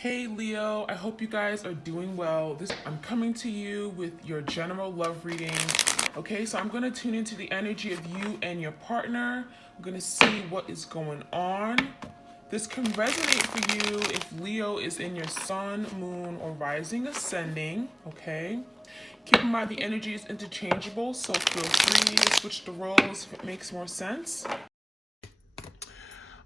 Hey Leo, I hope you guys are doing well. I'm coming to you with your general love reading. Okay, so I'm going to tune into the energy of you and your partner. I'm going to see what is going on. This can resonate for you if Leo is in your sun, moon, or rising ascending. Okay, keep in mind the energy is interchangeable, so feel free to switch the roles if it makes more sense.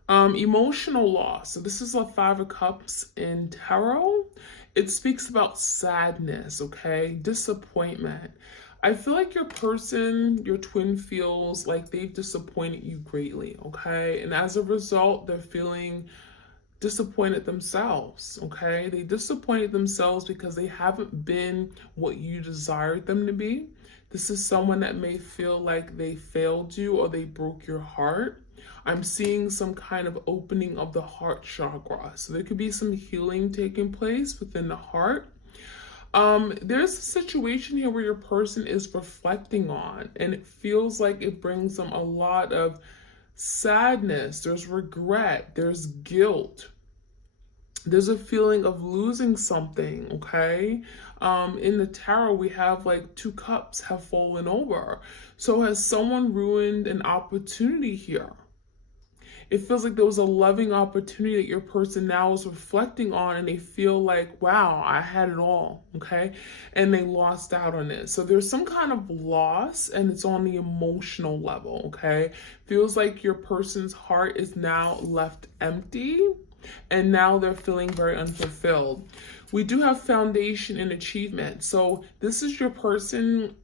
Emotional loss. So this is a Five of Cups in tarot. It speaks about sadness, okay? Disappointment. I feel like your person, your twin, feels like they've disappointed you greatly, okay? And as a result, they're feeling disappointed themselves, okay? They disappointed themselves because they haven't been what you desired them to be. This is someone that may feel like they failed you or they broke your heart. I'm seeing some kind of opening of the heart chakra. So there could be some healing taking place within the heart. There's a situation here where your person is reflecting on, and it feels like it brings them a lot of sadness. There's regret, there's guilt, there's a feeling of losing something, okay? In the tarot, we have like two cups have fallen over. So has someone ruined an opportunity here? It feels like there was a loving opportunity that your person now is reflecting on, and they feel like, wow, I had it all, okay? And they lost out on it. So there's some kind of loss, and it's on the emotional level, okay? Feels like your person's heart is now left empty, and now they're feeling very unfulfilled. We do have foundation and achievement. So this is your person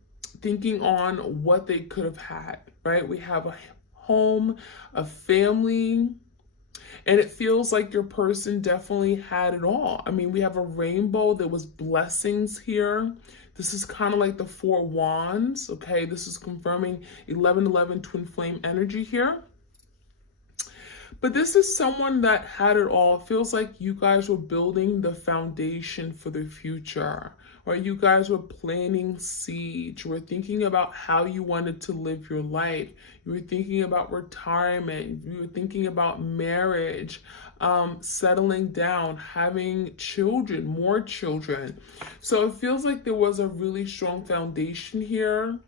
thinking on what they could have had, right? We have a home, a family, and it feels like your person definitely had it all. I mean, we have a rainbow, there was blessings here. This is kind of like the Four Wands, okay? This is confirming 1111 twin flame energy here. But this is someone that had it all. It feels like you guys were building the foundation for the future, or you guys were planting seeds. You were thinking about how you wanted to live your life. You were thinking about retirement. You were thinking about marriage, settling down, having children, more children. So it feels like there was a really strong foundation here,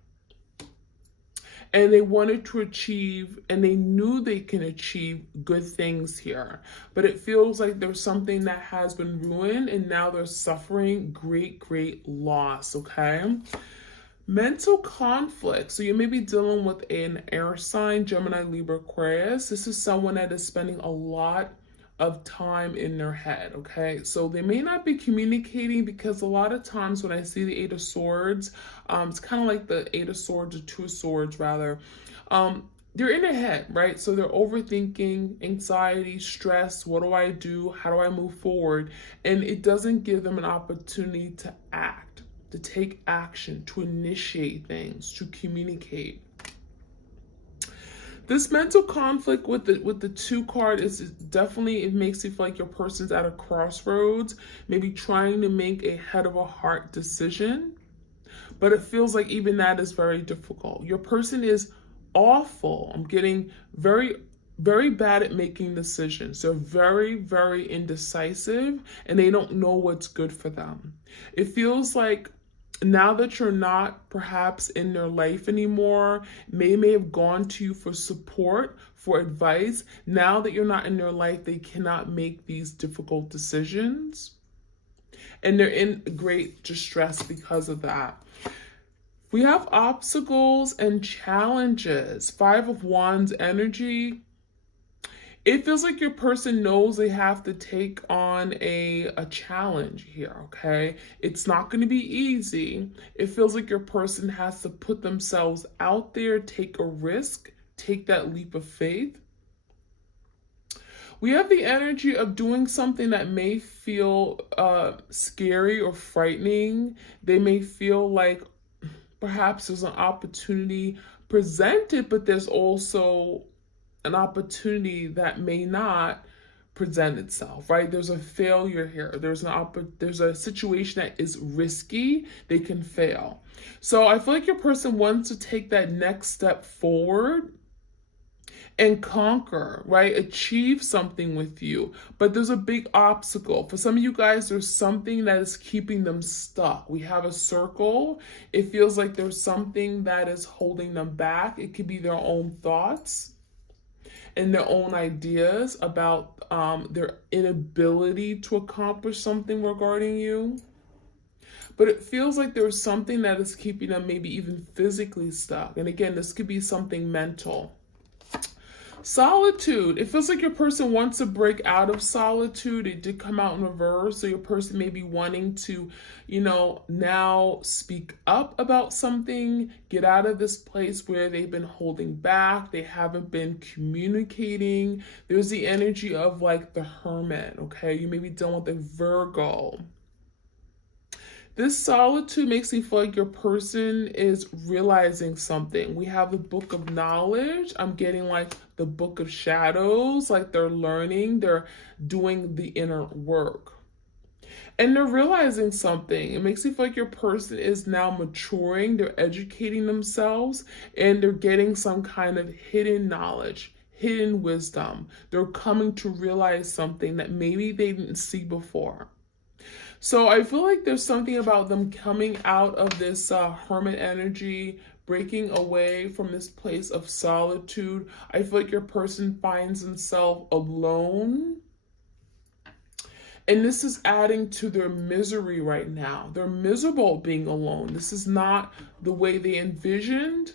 and they wanted to achieve, and they knew they can achieve good things here. But it feels like there's something that has been ruined, and now they're suffering great loss, okay? Mental conflict. So you may be dealing with an air sign, Gemini, Libra, Aquarius. This is someone that is spending a lot of time in their head, okay? So they may not be communicating, because a lot of times when I see the Eight of Swords, it's kind of like the Eight of Swords, or Two of Swords rather. They're in their head, right? So they're overthinking, anxiety, stress. What do I do? How do I move forward? And it doesn't give them an opportunity to act, to take action, to initiate things, to communicate. This mental conflict with the two card is definitely, it makes you feel like your person's at a crossroads, maybe trying to make a head of a heart decision. But it feels like even that is very difficult. Your person is awful. I'm getting very bad at making decisions. They're very indecisive, and they don't know what's good for them. It feels like now that you're not perhaps in their life anymore, they may have gone to you for support, for advice. Now that you're not in their life, they cannot make these difficult decisions, and they're in great distress because of that. We have obstacles and challenges. Five of Wands energy. It feels like your person knows they have to take on a challenge here, okay? It's not going to be easy. It feels like your person has to put themselves out there, take a risk, take that leap of faith. We have the energy of doing something that may feel scary or frightening. They may feel like perhaps there's an opportunity presented, but there's also an opportunity that may not present itself, right? There's a failure here. There's a situation that is risky. They can fail. So I feel like your person wants to take that next step forward, and conquer, right? Achieve something with you. But there's a big obstacle. For some of you guys, there's something that is keeping them stuck. We have a circle. It feels like there's something that is holding them back. It could be their own thoughts and their own ideas about their inability to accomplish something regarding you. But it feels like there's something that is keeping them maybe even physically stuck. And again, this could be something mental. Solitude. It feels like your person wants to break out of solitude. It did come out in reverse. So your person may be wanting to, now speak up about something, get out of this place where they've been holding back. They haven't been communicating. There's the energy of like the hermit, okay? You may be dealing with a Virgo. This solitude makes me feel like your person is realizing something. We have the book of knowledge. I'm getting like the book of shadows, like they're learning, they're doing the inner work. And they're realizing something. It makes me feel like your person is now maturing, they're educating themselves, and they're getting some kind of hidden knowledge, hidden wisdom. They're coming to realize something that maybe they didn't see before. So I feel like there's something about them coming out of this hermit energy, breaking away from this place of solitude. I feel like your person finds himself alone. And this is adding to their misery right now. They're miserable being alone. This is not the way they envisioned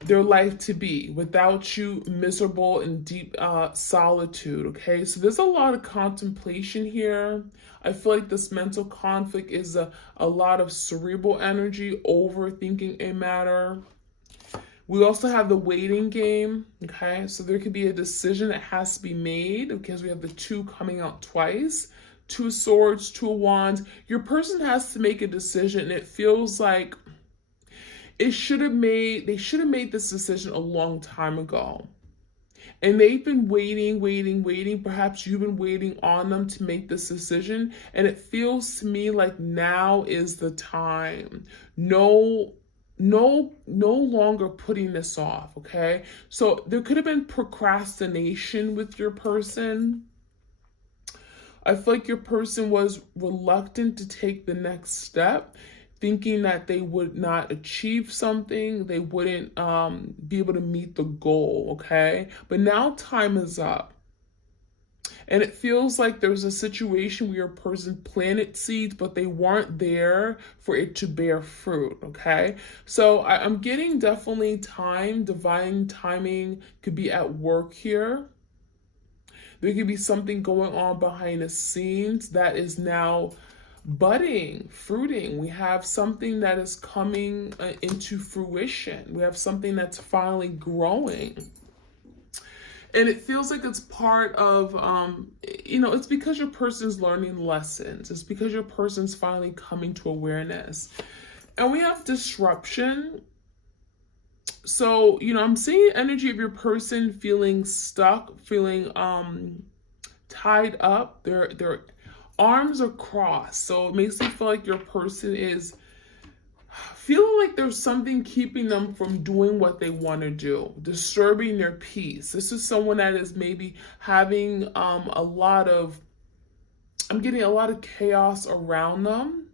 their life to be, without you, miserable in deep solitude. Okay, so there's a lot of contemplation here. I feel like this mental conflict is a lot of cerebral energy, overthinking a matter. We also have the waiting game. Okay, so there could be a decision that has to be made because we have the two coming out twice. Two of Swords, Two of Wands. Your person has to make a decision, and it feels like they should have made this decision a long time ago. And they've been waiting. Perhaps you've been waiting on them to make this decision. And it feels to me like now is the time. No longer putting this off, okay? So there could have been procrastination with your person. I feel like your person was reluctant to take the next step, thinking that they would not achieve something, they wouldn't be able to meet the goal, okay? But now time is up. And it feels like there's a situation where your person planted seeds, but they weren't there for it to bear fruit, okay? So I'm getting definitely time, divine timing could be at work here. There could be something going on behind the scenes that is now budding, fruiting. We have something that is coming into fruition. We have something that's finally growing. And it feels like it's part of, it's because your person's learning lessons. It's because your person's finally coming to awareness. And we have disruption. So, I'm seeing energy of your person feeling stuck, feeling tied up. Their arms are crossed. So it makes me feel like your person is feeling like there's something keeping them from doing what they want to do, disturbing their peace. This is someone that is maybe having I'm getting a lot of chaos around them.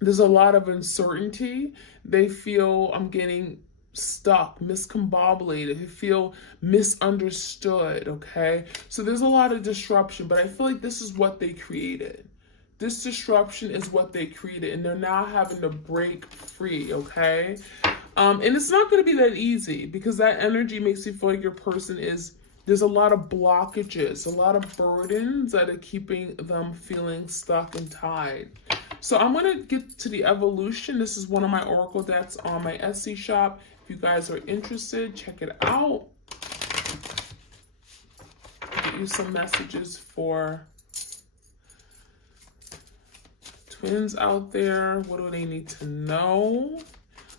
There's a lot of uncertainty. They feel I'm getting stuck, miscombobulated, who feel misunderstood, okay? So there's a lot of disruption, but I feel like this is what they created. This disruption is what they created, and they're now having to break free, okay? And it's not going to be that easy because that energy makes you feel like your person there's a lot of blockages, a lot of burdens that are keeping them feeling stuck and tied. So I'm going to get to the evolution. This is one of my oracle decks on my Etsy shop. If you guys are interested, check it out. I'll get you some messages for twins out there. What do they need to know?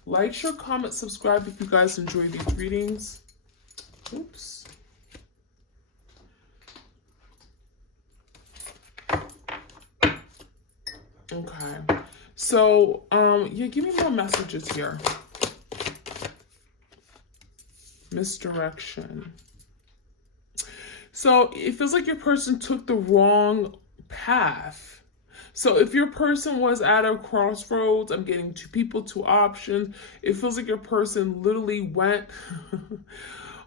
Like, share, comment, subscribe if you guys enjoy these readings. Oops. Okay. So, yeah, give me more messages here. misdirection. So it feels like your person took the wrong path. So if your person was at a crossroads, I'm getting two people, two options. It feels like your person literally went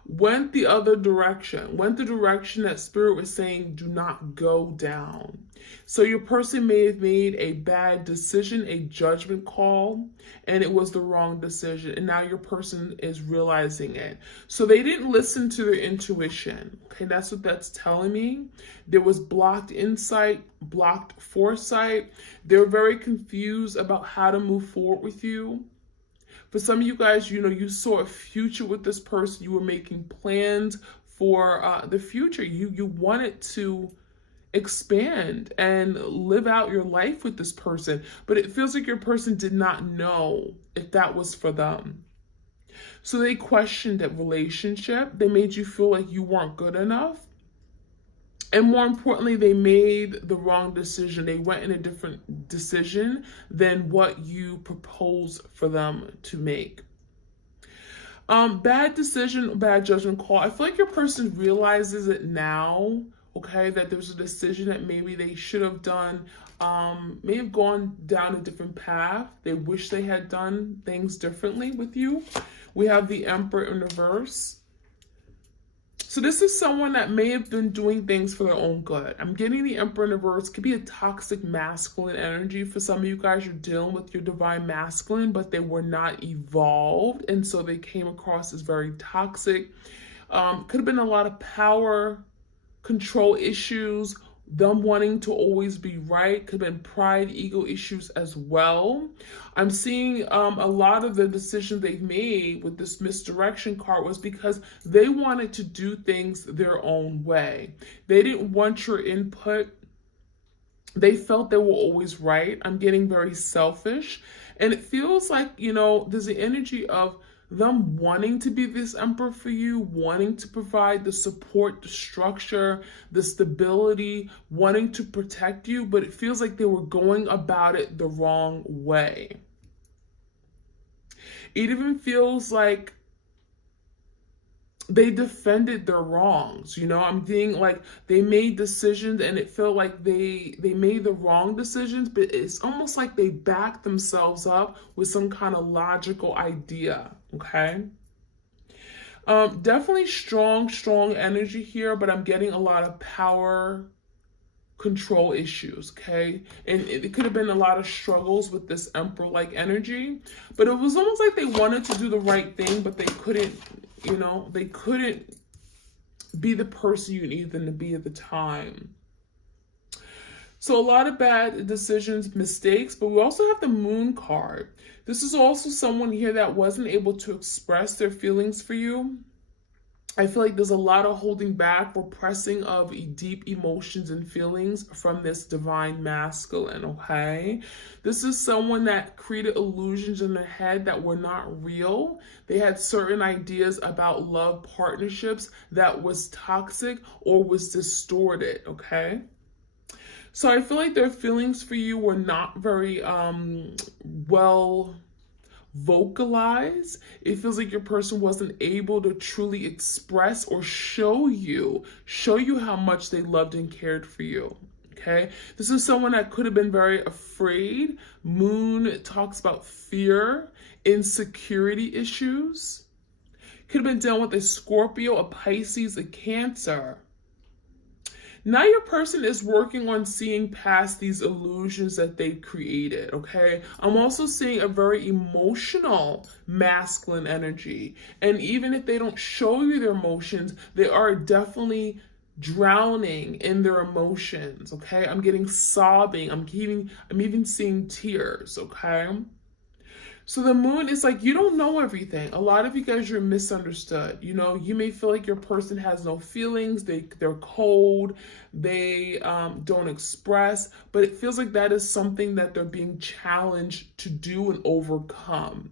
went the other direction, went the direction that spirit was saying do not go down. So your person may have made a bad decision, a judgment call, and it was the wrong decision. And now your person is realizing it. So they didn't listen to their intuition. Okay, that's what that's telling me. There was blocked insight, blocked foresight. They're very confused about how to move forward with you. For some of you guys, you saw a future with this person. You were making plans for the future. You wanted to expand and live out your life with this person, but it feels like your person did not know if that was for them. So they questioned that relationship. They made you feel like you weren't good enough. And more importantly, they made the wrong decision. They went in a different decision than what you proposed for them to make. Bad decision, bad judgment call. I feel like your person realizes it now, okay, that there's a decision that maybe they should have done, may have gone down a different path. They wish they had done things differently with you. We have the Emperor in reverse. So this is someone that may have been doing things for their own good. I'm getting the Emperor in reverse. Could be a toxic masculine energy. For some of you guys, you're dealing with your divine masculine, but they were not evolved. And so they came across as very toxic. Could have been a lot of power, control issues, them wanting to always be right. Could have been pride, ego issues as well. I'm seeing a lot of the decisions they've made with this misdirection card was because they wanted to do things their own way. They didn't want your input. They felt they were always right. I'm getting very selfish. And it feels like, there's the energy of them wanting to be this emperor for you, wanting to provide the support, the structure, the stability, wanting to protect you, but it feels like they were going about it the wrong way. It even feels like they defended their wrongs. I'm being like they made decisions and it felt like they made the wrong decisions, but it's almost like they backed themselves up with some kind of logical idea. Okay. Definitely strong energy here, but I'm getting a lot of power control issues. Okay. And it could have been a lot of struggles with this emperor-like energy, but it was almost like they wanted to do the right thing, but they couldn't, they couldn't be the person you needed them to be at the time. So a lot of bad decisions, mistakes, but we also have the Moon card. This is also someone here that wasn't able to express their feelings for you. I feel like there's a lot of holding back, repressing of deep emotions and feelings from this divine masculine, okay? This is someone that created illusions in their head that were not real. They had certain ideas about love partnerships that was toxic or was distorted, okay? So I feel like their feelings for you were not very well vocalize. It feels like your person wasn't able to truly express or show you how much they loved and cared for you. Okay, this is someone that could have been very afraid. Moon talks about fear, insecurity issues. Could have been dealing with a Scorpio, a Pisces, a Cancer. Now your person is working on seeing past these illusions that they've created, okay? I'm also seeing a very emotional masculine energy. And even if they don't show you their emotions, they are definitely drowning in their emotions, okay? I'm getting sobbing. I'm even seeing tears, okay? So the Moon is like, you don't know everything. A lot of you guys are misunderstood. You may feel like your person has no feelings. They're cold. They don't express. But it feels like that is something that they're being challenged to do and overcome.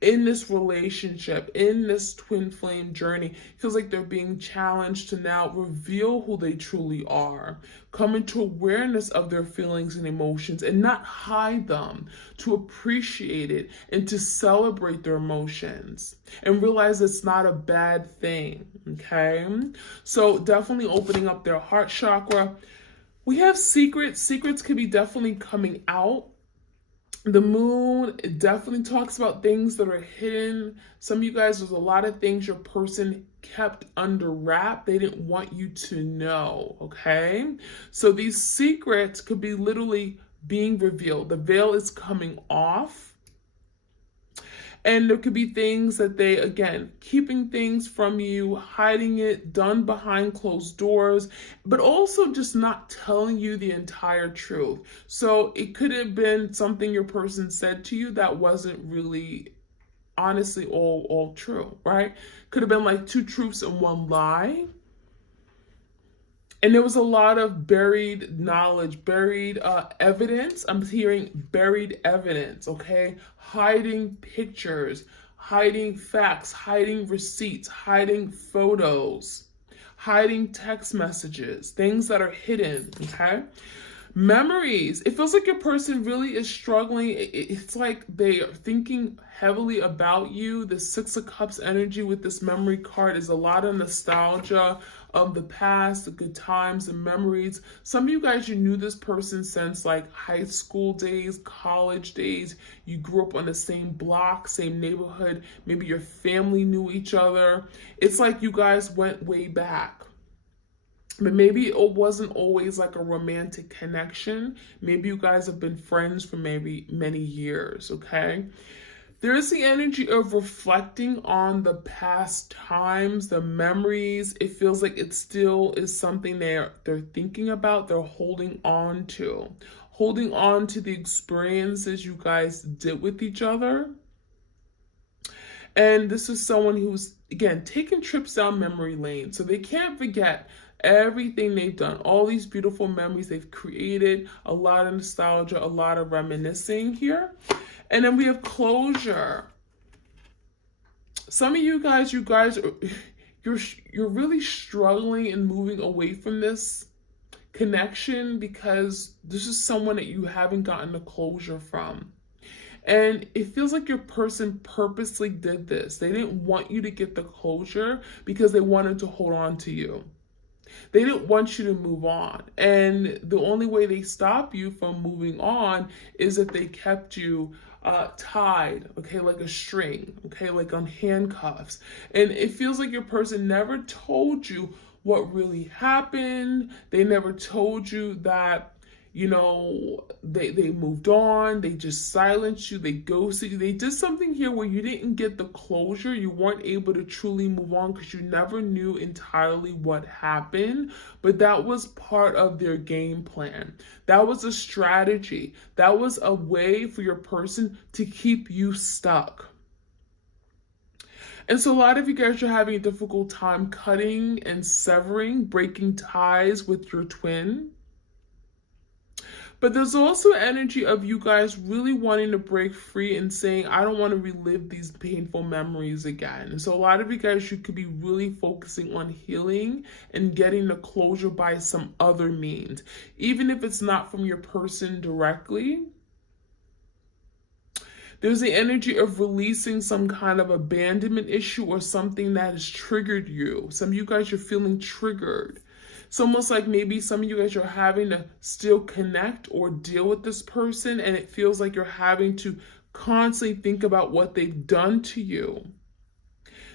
in this relationship, in this twin flame journey. It feels like they're being challenged to now reveal who they truly are, come into awareness of their feelings and emotions and not hide them, to appreciate it and to celebrate their emotions and realize it's not a bad thing, okay? So definitely opening up their heart chakra. We have secrets. Secrets could be definitely coming out. The moon definitely talks about things that are hidden. Some of you guys, there's a lot of things your person kept under wrap. They didn't want you to know, okay? So these secrets could be literally being revealed. The veil is coming off. And there could be things that they, again, keeping things from you, hiding it, done behind closed doors, but also just not telling you the entire truth. So it could have been something your person said to you that wasn't really, honestly, all true, right? Could have been like two truths and one lie. And there was a lot of buried knowledge, buried evidence. I'm hearing buried evidence, okay? Hiding pictures, hiding facts, hiding receipts, hiding photos, hiding text messages, things that are hidden, okay? Memories. It feels like your person really is struggling. It's like they are thinking heavily about you. The Six of Cups energy with this memory card is a lot of nostalgia of the past, the good times, the memories. Some of you guys, you knew this person since like high school days, college days. You grew up on the same block, same neighborhood. Maybe your family knew each other. It's like you guys went way back. But maybe it wasn't always like a romantic connection. Maybe you guys have been friends for maybe many years, okay? There is the energy of reflecting on the past times, the memories. It feels like it still is something they're thinking about, they're holding on to the experiences you guys did with each other. And this is someone who's, again, taking trips down memory lane. So they can't forget everything they've done, all these beautiful memories they've created, a lot of nostalgia, a lot of reminiscing here. And then we have closure. Some of you guys you're really struggling and moving away from this connection because this is someone that you haven't gotten the closure from. And it feels like your person purposely did this. They didn't want you to get the closure because they wanted to hold on to you. They didn't want you to move on. And the only way they stop you from moving on is if they kept you tied, okay, like a string, okay, like on handcuffs. And it feels like your person never told you what really happened. They never told you that, you know, they moved on, they just silenced you, they ghosted you. They did something here where you didn't get the closure. You weren't able to truly move on because you never knew entirely what happened. But that was part of their game plan. That was a strategy. That was a way for your person to keep you stuck. And so a lot of you guys are having a difficult time cutting and severing, breaking ties with your twin. But there's also energy of you guys really wanting to break free and saying, I don't want to relive these painful memories again. And so a lot of you guys, you could be really focusing on healing and getting the closure by some other means. Even if it's not from your person directly. There's the energy of releasing some kind of abandonment issue or something that has triggered you. Some of you guys are feeling triggered. It's almost like maybe some of you guys are having to still connect or deal with this person, and it feels like you're having to constantly think about what they've done to you.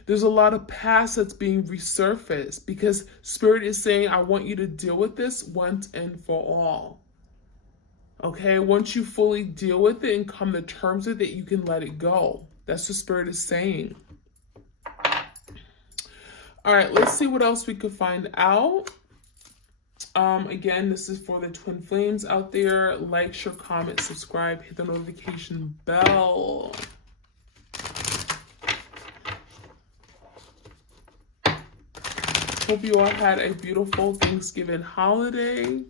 There's a lot of past that's being resurfaced because Spirit is saying, I want you to deal with this once and for all. Okay, once you fully deal with it and come to terms with it, you can let it go. That's what Spirit is saying. All right, let's see what else we could find out. Again, this is for the twin flames out there. Like, share, comment, subscribe, hit the notification bell. Hope you all had a beautiful Thanksgiving holiday.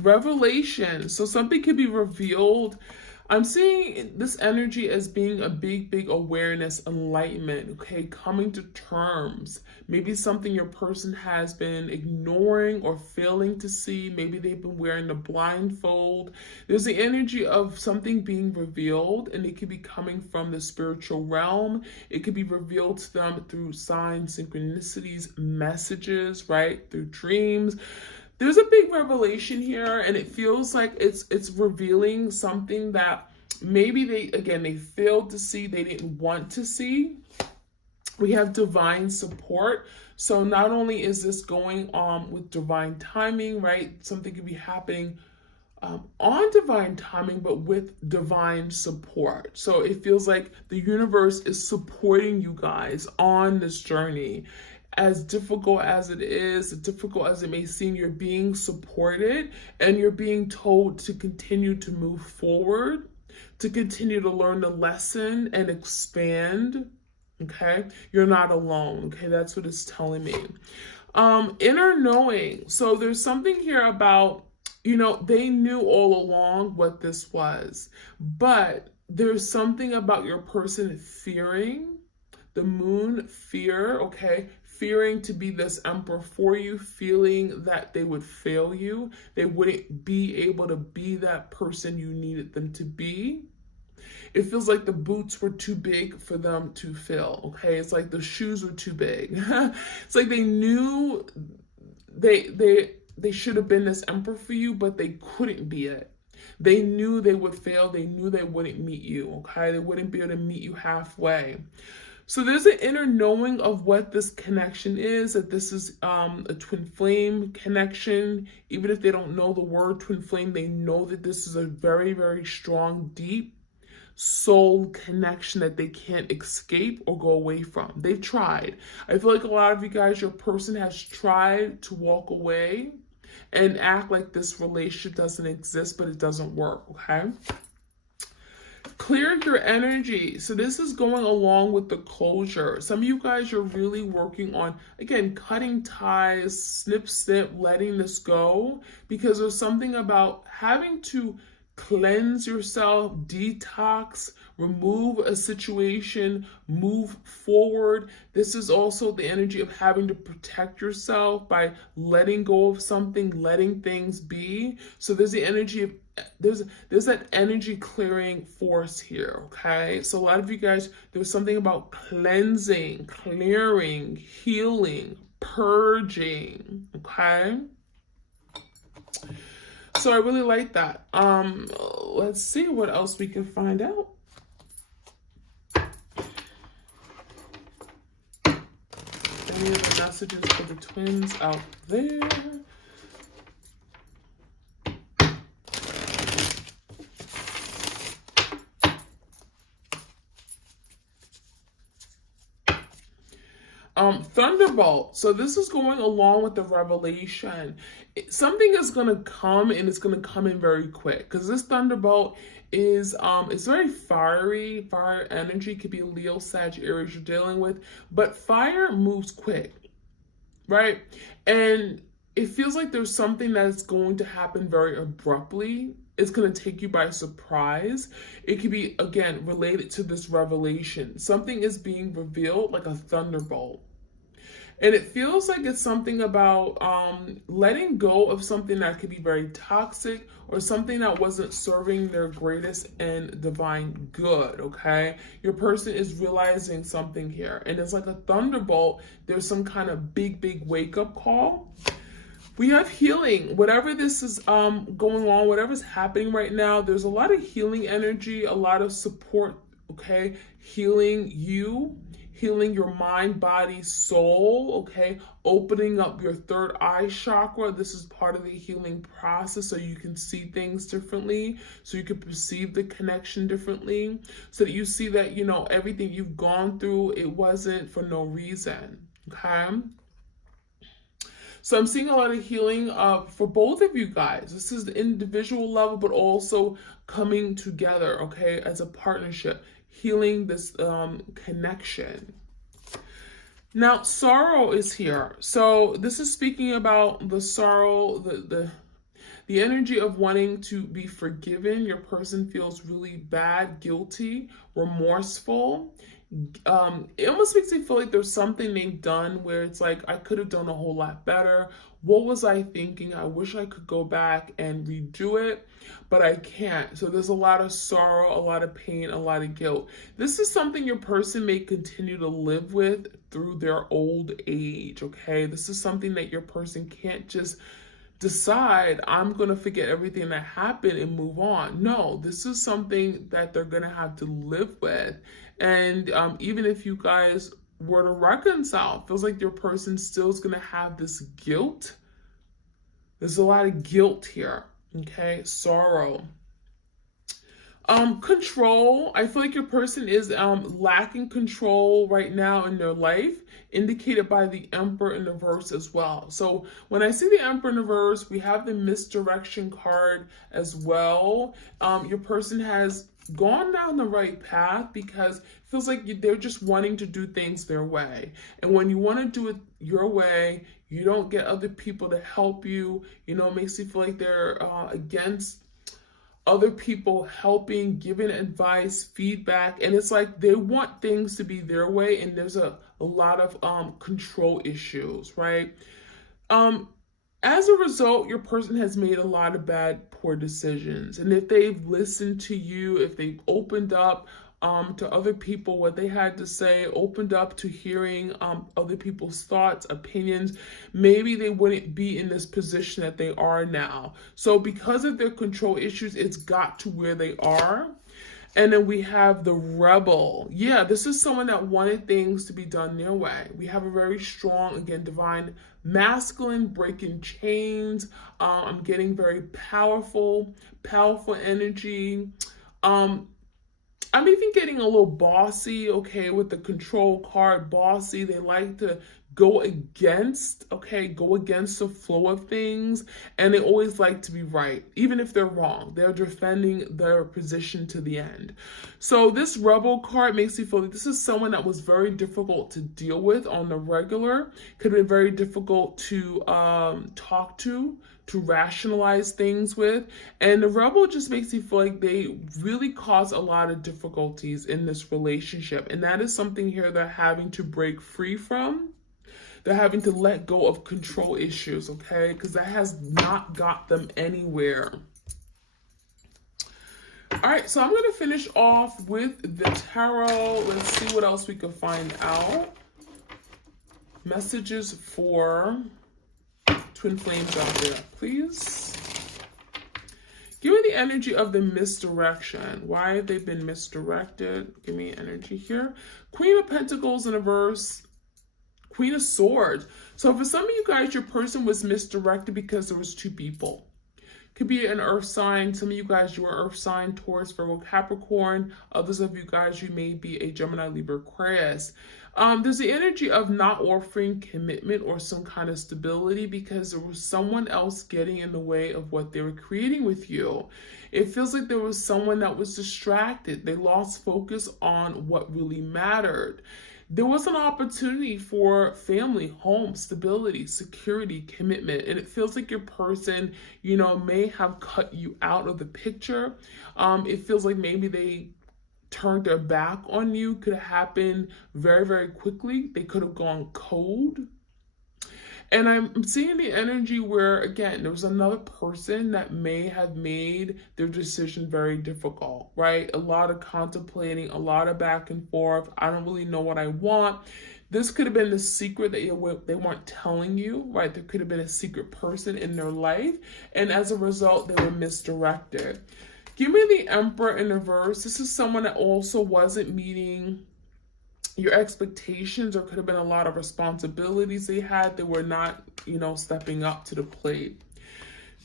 Revelation. So something could be revealed. I'm seeing this energy as being a big awareness, enlightenment, okay? Coming to terms. Maybe something your person has been ignoring or failing to see. Maybe they've been wearing the blindfold. There's the energy of something being revealed, and it could be coming from the spiritual realm. It could be revealed to them through signs, synchronicities, messages, right? Through dreams. There's a big revelation here, and it feels like it's revealing something that maybe they failed to see, they didn't want to see. We have divine support. So not only is this going on with divine timing, right? Something could be happening on divine timing, but with divine support. So it feels like the universe is supporting you guys on this journey. As difficult as it is, as difficult as it may seem, you're being supported and you're being told to continue to move forward, to continue to learn the lesson and expand. Okay, you're not alone. Okay, that's what it's telling me. Inner knowing. So there's something here about, they knew all along what this was, but there's something about your person fearing the moon, fear, okay? Fearing to be this emperor for you, feeling that they would fail you. They wouldn't be able to be that person you needed them to be. It feels like the boots were too big for them to fill, okay? It's like the shoes were too big. It's like they knew they should have been this emperor for you, but they couldn't be it. They knew they would fail. They knew they wouldn't meet you, okay? They wouldn't be able to meet you halfway. So there's an inner knowing of what this connection is, that this is a twin flame connection. Even if they don't know the word twin flame, they know that this is a very strong, deep soul connection that they can't escape or go away from. They've tried. I feel like a lot of you guys, your person has tried to walk away and act like this relationship doesn't exist, but it doesn't work, okay? Clear your energy. So this is going along with the closure. Some of you guys are really working on, again, cutting ties, snip, letting this go, because there's something about having to cleanse yourself, detox, remove a situation, move forward. This is also the energy of having to protect yourself by letting go of something, letting things be. So there's the energy of there's that energy clearing force here, okay? So a lot of you guys, there's something about cleansing, clearing, healing, purging, okay? So I really like that. Let's see what else we can find out. Any other messages for the twins out there? Thunderbolt. So this is going along with the revelation. Something is going to come, and it's going to come in very quick, because this thunderbolt is it's very fiery. Fire energy could be Leo, Sag, Aries you're dealing with, but fire moves quick, right? And it feels like there's something that's going to happen very abruptly. It's going to take you by surprise. It could be, again, related to this revelation. Something is being revealed like a thunderbolt. And it feels like it's something about letting go of something that could be very toxic, or something that wasn't serving their greatest and divine good, okay? Your person is realizing something here. And it's like a thunderbolt. There's some kind of big wake-up call. We have healing. Whatever this is going on, whatever's happening right now, there's a lot of healing energy, a lot of support, okay? Healing you, healing your mind, body, soul, okay? Opening up your third eye chakra. This is part of the healing process, so you can see things differently, so you can perceive the connection differently, so that you see that, everything you've gone through, it wasn't for no reason, okay? So I'm seeing a lot of healing for both of you guys. This is the individual level, but also coming together, okay, as a partnership, healing this connection. Now, sorrow is here. So this is speaking about the sorrow, The energy of wanting to be forgiven. Your person feels really bad, guilty, remorseful. It almost makes me feel like there's something they've done where it's like, I could have done a whole lot better. What was I thinking? I wish I could go back and redo it, but I can't. So there's a lot of sorrow, a lot of pain, a lot of guilt. This is something your person may continue to live with through their old age, okay? This is something that your person can't just decide, I'm going to forget everything that happened and move on. No, this is something that they're going to have to live with. And even if you guys were to reconcile, it feels like your person still is going to have this guilt. There's a lot of guilt here, okay? Sorrow. Control. I feel like your person is lacking control right now in their life, indicated by the Emperor in the reverse as well. So when I see the Emperor in the reverse, we have the misdirection card as well. Your person has gone down the right path because it feels like they're just wanting to do things their way. And when you want to do it your way, you don't get other people to help you. You know, it makes you feel like they're against other people helping, giving advice, feedback, and it's like they want things to be their way, and there's a lot of control issues, right? As a result, your person has made a lot of bad, poor decisions, and if they've listened to you, if they've opened up to other people what they had to say, opened up to hearing other people's thoughts, opinions, maybe they wouldn't be in this position that they are now. So because of their control issues, it's got to where they are. And then we have the rebel. Yeah, this is someone that wanted things to be done their way. We have a very strong, again, divine masculine, breaking chains. I'm getting very powerful energy. I'm even getting a little bossy, okay, with the control card, bossy. They like to go against the flow of things, and they always like to be right, even if they're wrong. They're defending their position to the end. So this rebel card makes me feel like this is someone that was very difficult to deal with on the regular, could have been very difficult to talk to rationalize things with. And the rebel just makes me feel like they really cause a lot of difficulties in this relationship. And that is something here they're having to break free from. They're having to let go of control issues, okay? Because that has not got them anywhere. All right, so I'm going to finish off with the tarot. Let's see what else we can find out. Messages for twin flames out there, please. Give me the energy of the misdirection. Why have they been misdirected? Give me energy here. Queen of Pentacles in reverse. Queen of Swords. So for some of you guys, your person was misdirected because there was two people. Could be an earth sign. Some of you guys, you are earth sign, Taurus, Virgo, Capricorn. Others of you guys, you may be a Gemini, Libra, Aquarius. There's the energy of not offering commitment or some kind of stability because there was someone else getting in the way of what they were creating with you. It feels like there was someone that was distracted. They lost focus on what really mattered. There was an opportunity for family, home, stability, security, commitment, and it feels like your person, you know, may have cut you out of the picture. It feels like maybe they turned their back on you. Could have happened very, very quickly. They could have gone cold. And I'm seeing the energy where, again, there was another person that may have made their decision very difficult, right? A lot of contemplating, a lot of back and forth. I don't really know what I want. This could have been the secret that they weren't telling you, right? There could have been a secret person in their life. And as a result, they were misdirected. Give me the Emperor in reverse. This is someone that also wasn't meeting your expectations, or could have been a lot of responsibilities they had. They were not, you know, stepping up to the plate.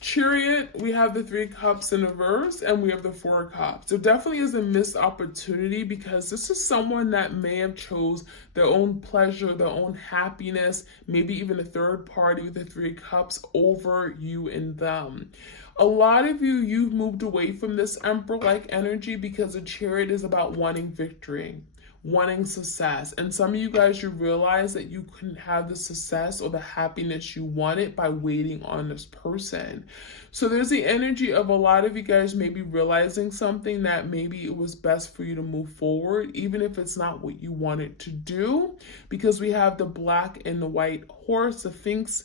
Chariot, we have the 3 cups in reverse, and we have the 4 cups. There definitely is a missed opportunity because this is someone that may have chose their own pleasure, their own happiness, maybe even a third party with the 3 cups over you and them. A lot of you, you've moved away from this Emperor-like energy because the Chariot is about wanting victory, wanting success. And some of you guys, you realize that you couldn't have the success or the happiness you wanted by waiting on this person. So there's the energy of a lot of you guys maybe realizing something, that maybe it was best for you to move forward, even if it's not what you wanted to do, because we have the black and the white horse, the Sphinx,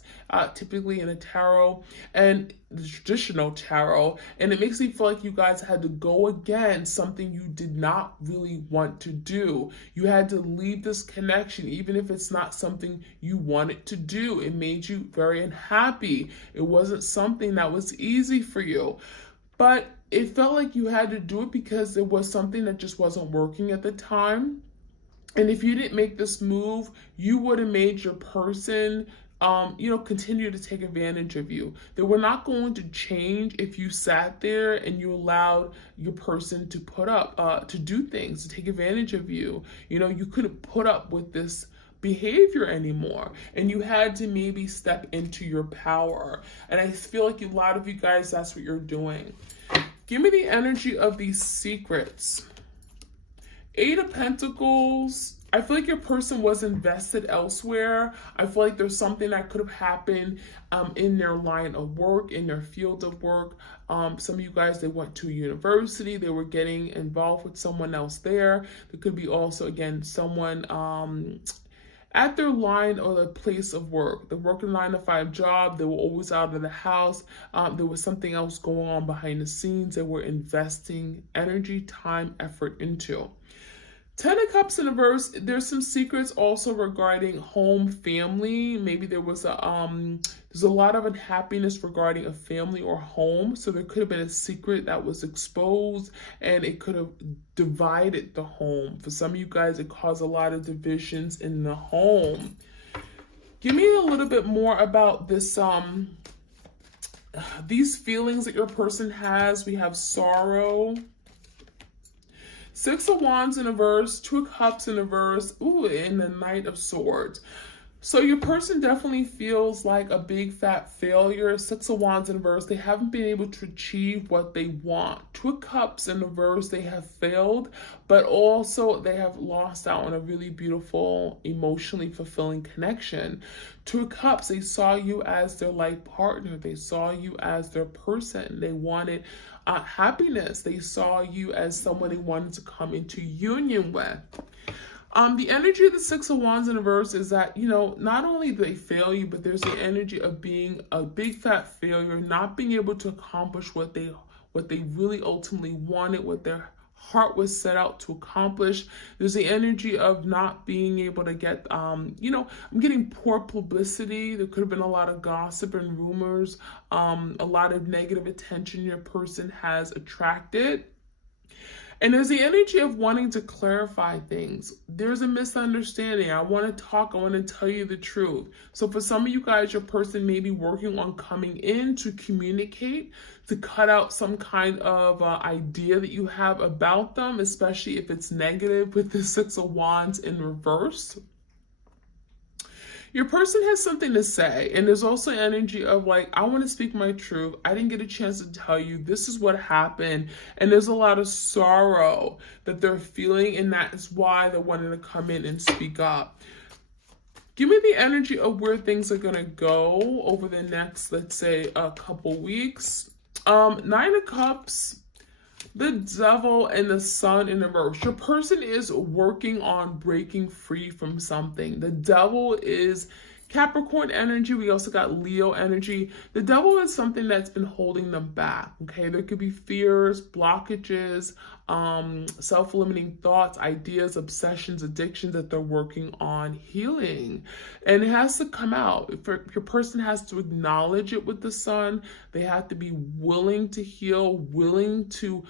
typically in a tarot and the traditional tarot. And it makes me feel like you guys had to go against something you did not really want to do. You had to leave this connection, even if it's not something you wanted to do. It made you very unhappy. It wasn't something that was easy for you. But it felt like you had to do it because it was something that just wasn't working at the time. And if you didn't make this move, you would have made your person continue to take advantage of you. They were not going to change if you sat there and you allowed your person to put up, to do things, to take advantage of you. You couldn't put up with this behavior anymore, and you had to maybe step into your power. And I feel like a lot of you guys, that's what you're doing. Give me the energy of these secrets. Eight of Pentacles. I feel like your person was invested elsewhere. I feel like there's something that could have happened in their line of work, in their field of work. Some of you guys, they went to university. They were getting involved with someone else there. There could be also, again, someone at their line or the place of work. They're working 9-to-5 job. They were always out of the house. There was something else going on behind the scenes. They were investing energy, time, effort into. 10 of Cups in reverse. There's some secrets also regarding home, family. Maybe there was there's a lot of unhappiness regarding a family or home. So there could have been a secret that was exposed, and it could have divided the home. For some of you guys, it caused a lot of divisions in the home. Give me a little bit more about this, these feelings that your person has. We have sorrow. 6 of Wands in reverse, 2 of Cups in reverse, and the Knight of Swords. So your person definitely feels like a big fat failure. 6 of Wands in reverse, they haven't been able to achieve what they want. 2 of Cups in reverse, they have failed, but also they have lost out on a really beautiful, emotionally fulfilling connection. 2 of Cups, they saw you as their life partner. They saw you as their person. They wanted happiness. They saw you as someone they wanted to come into union with. The energy of the 6 of Wands in reverse is that, not only do they fail you, but there's the energy of being a big fat failure, not being able to accomplish what they really ultimately wanted, what their heart was set out to accomplish. There's the energy of not being able to get, I'm getting poor publicity. There could have been a lot of gossip and rumors, a lot of negative attention your person has attracted. And there's the energy of wanting to clarify things. There's a misunderstanding. I want to talk. I want to tell you the truth. So for some of you guys, your person may be working on coming in to communicate, to cut out some kind of idea that you have about them, especially if it's negative with the 6 of Wands in reverse. Your person has something to say, and there's also energy of like, I want to speak my truth. I didn't get a chance to tell you. This is what happened. And there's a lot of sorrow that they're feeling, and that is why they're wanting to come in and speak up. Give me the energy of where things are going to go over the next, let's say, a couple weeks. 9 of Cups. The Devil and the Sun in reverse. Your person is working on breaking free from something. The Devil is Capricorn energy. We also got Leo energy. The Devil is something that's been holding them back, okay? There could be fears, blockages, self-limiting thoughts, ideas, obsessions, addictions that they're working on healing. And it has to come out. Your person has to acknowledge it with the Sun. They have to be willing to heal, willing to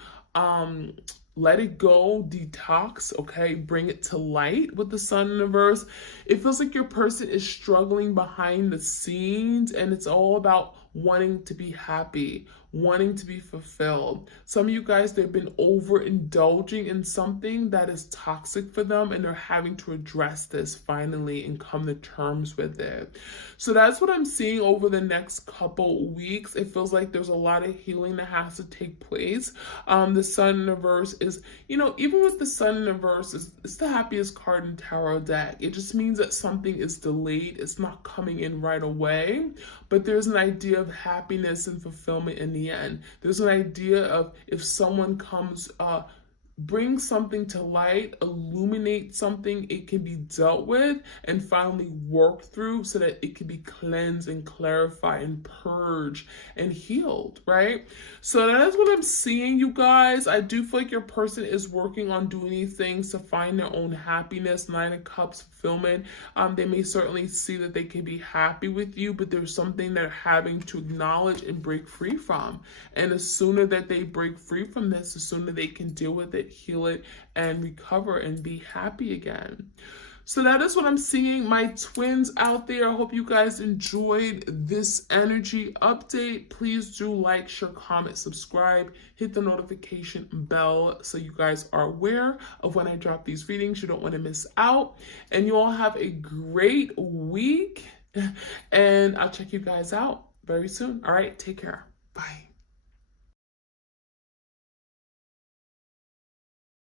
let it go, detox, okay? Bring it to light with the Sun in reverse. It feels like your person is struggling behind the scenes, and it's all about wanting to be happy, wanting to be fulfilled. Some of you guys, they've been overindulging in something that is toxic for them, and they're having to address this finally and come to terms with it. So that's what I'm seeing over the next couple weeks. It feels like there's a lot of healing that has to take place. The sun in reverse is, even with the sun in reverse, it's the happiest card in tarot deck. It just means that something is delayed. It's not coming in right away, but there's an idea of happiness and fulfillment in the end. There's an idea of if someone comes, bring something to light, illuminate something, it can be dealt with and finally worked through so that it can be cleansed and clarified and purged and healed, right? So that is what I'm seeing, you guys. I do feel like your person is working on doing these things to find their own happiness, Nine of Cups, fulfillment. They may certainly see that they can be happy with you, but there's something they're having to acknowledge and break free from. And the sooner that they break free from this, the sooner they can deal with it, heal it, and recover and be happy again. So that is what I'm seeing, my twins out there. I hope you guys enjoyed this energy update. Please do like, share, comment, subscribe, hit the notification bell so you guys are aware of when I drop these readings. You don't want to miss out. And you all have a great week. And I'll check you guys out very soon. All right, take care.